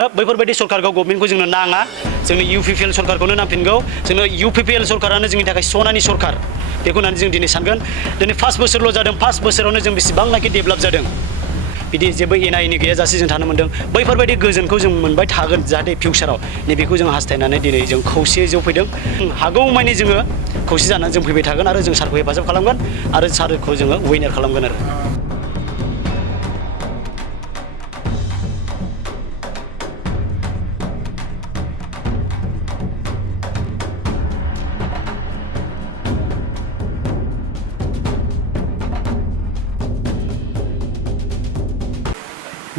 बैफोरबायदि सरकारखौ गभर्नमेन्टखौ जोंनो नाङा जोंनो UPPL सरकारखौनो नांफिनगौ जोंनो UPPL सरकारानो जोंनि थाखाय सनानि सरकार बेखौ होननानै जों दिनै सानगोन दिनै 5 बोसोरल' जादों 5 बोसोरावनो जों बेसेबांनाखि डेभेलप जादों बिदि जेबो एना एनि गैयाजासे जों थानो मोनदों बैफोरबायदि गोजोनखौ जों मोनबाय थागोन जाहाथे फिउचाराव नैबेखौ जों हास्थायनानै दिनै जों खौसेयै जौफैदों हागौमानि जोङो खौसे जानानै जों फैबाय थागोन आरो जों सारखौ हेफाजाब खालामगोन आरो सारखौ जोङो विनार खालामगोन आरो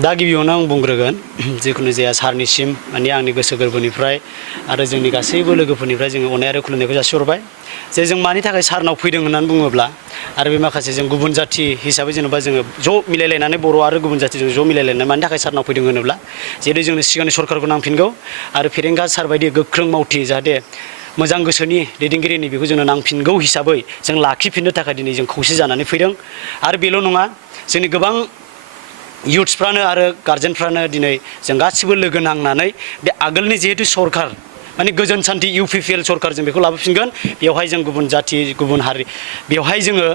दा गिबियावनो आं बुंग्रोगोन जिखुनु जाया सारनिसिम माने आंनि गोसो गोरबोनिफ्राय आरो जोंनि गासैबो लोगोफोरनिफ्राय जोङो अननाय आरो खुलुमनायखौ जासिहरबाय जे जों मानि थाखाय सारनाव फैदों होननानै बुङोब्ला आरो बे माखासे जों गुबुन जाथि हिसाबै जेनेबा जोङो ज' मिलायलायनानै बर' आरो गुबुन जाथिजों ज' मिलायलायनानै मानि थाखाय सारनाव फैदों होनोब्ला जेरै जोंनो सिगांनि सरकारखौ नांफिनगौ आरो फेरेंगा सार बायदि गोख्रों मावथि जाहाथे मोजां गोसोनि दैदेनगिरिनि बेखौ जोंनो नांफिनगौ हिसाबै जों लाखिफिननो थाखाय दिनै जों खौसे जानानै फैदों आरो बेल' नङा जोंनि गोबां युथ्सफ्रानो आरो गार्जेनफ्रानो दिनै जों गासिबो लोगो नांनानै बे आगोलनि जिहेतु सरकार माने गोजोन सान्थि UPPL सरकार जों बेखौ लाबोफिनगोन बेवहाय जों गुबुन जाथि गुबुन हारि बेवहाय जोङो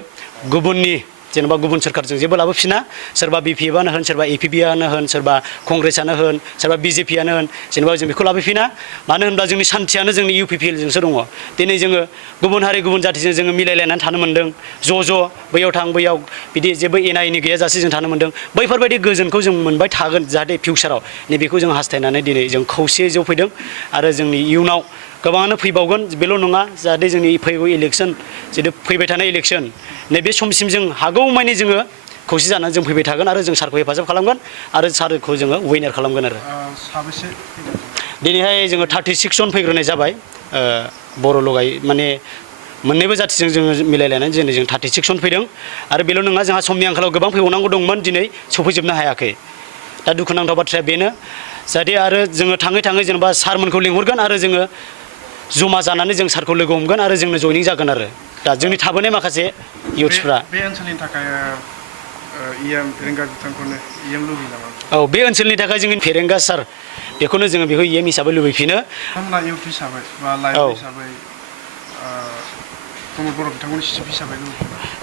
गुबुननि जेनेबा गुबुन सरकारजों जेबो लाबोफिना सोरबा BPFआनो होन सोरबा APBआनो होन सोरबा कंग्रेसआनो होन सोरबा BJPआनो होन जेनेबा जों बेखौ लाबोफिना मानो होनब्ला जोंनि सान्थियानो जोंनि UPPLजोंसो दङ दिनै जोङो गुबुन हारि गुबुन जाथिजों जोङो मिलायलायनानै थानो मोन्दों ज' बैयाव थां बैयाव बिदि जेबो एना एनि गैयाजासे जों थानो मोन्दों बैफोरबायदि गोजोनखौ जों मोनबाय थागोन जाहाथे फिउचाराव नैबेखौ जों हास्थायनानै दिनै जों खौसेयै जौफैदों आरो जोंनि इयुनाव गोबाङानो फैबावगोन बेल' नङा जाहाथे जोंनि फैगौ इलेक्सन जितु फैबाय थानाय इलेक्सन नैबे समसिम जों हागौमानि जोङो खौसे जानानै जों फैबाय थागोन आरो जों सारखौ हेफाजाब खालामगोन आरो सारखौ जोङो विनार खालामगोन आरो साबेसे दिनैहाय जोङो 36 जन फैग्रोनाय जाबाय बर' लगाय माने मोननैबो जाथिजों जोङो मिलायलायनानै दिनै जों 36 जन फैदों आरो बेल' नङा जोंहा समनि आंखालाव गोबां फैबावनांगौ दंमोन दिनै सफैजोबनो हायाखै दा दुखुनांथाव बाथ्राया बेनो जाहाथे आरो जोङो थाङै थाङै जेनेबा सारमोनखौ लिंहरगोन आरो जोङो जमा जानानै जों सारखौ लोगो हमगोन आरो जोंनो जयनिं जागोन आरो दा जोंनि थाबोनाय माखासे युथ्सफ्रा बे ओनसोलनि थाखाय फेरेंगा बिथांखौनो लुबैयो नामा औ बे ओनसोलनि थाखाय जोंनि फेरेंगा सार बेखौनो जोङो बेखौ हिसाबै लुबैफिनो बिथांमोना युथ हिसाबै बा लाइमोन हिसाबै प्रमद बर' बिथांखौनि चिफ हिसाबै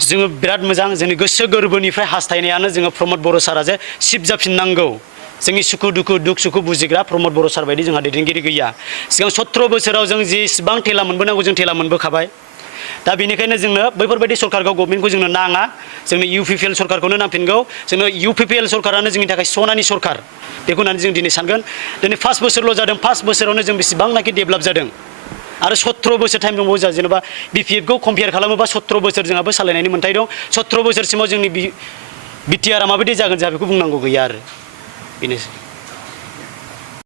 जोङो बिराद मोजां जोंनि गोसो गोरबोनिफ्राय हास्थायनायानो जोङो प्रमद बर' सारा जे चिफ जाफिननांगौ जोंनि सुखु दुखु बुजिग्रा प्रमद बर' सार बायदि जोंहा दैदेनगिरि गैया सिगां 17 बोसोराव जों जेसेबां थेला मोनबोनांगौ जों थेला मोनबोखाबाय दा बेनिखायनो जोंनो बैफोरबायदि सरकारखौ गभर्नमेन्टखौ जोंनो नाङा जोंनो UPPL सरकारखौनो नांफिनगौ जोंनो UPPL सरकारानो जोंनि थाखाय सनानि सरकार बेखौ होननानै जों दिनै सानगोन दिनै 5 बोसोरल' जादों 5 बोसोरावनो जों बेसेबांनाखि डेभेलप जादों आरो 17 बोसोर टाइम दंबावो जोंहा जेनेबा BPFखौ कम्पेयार खालामोबा 17 बोसोर जोंहाबो सालायनायनि मोन्थाय दं 17 बोसोरसिमाव जोंनि BTR आ माबायदि जागोन जोंहा बेखौ बुंनांगौ गैया आरो बेनोसै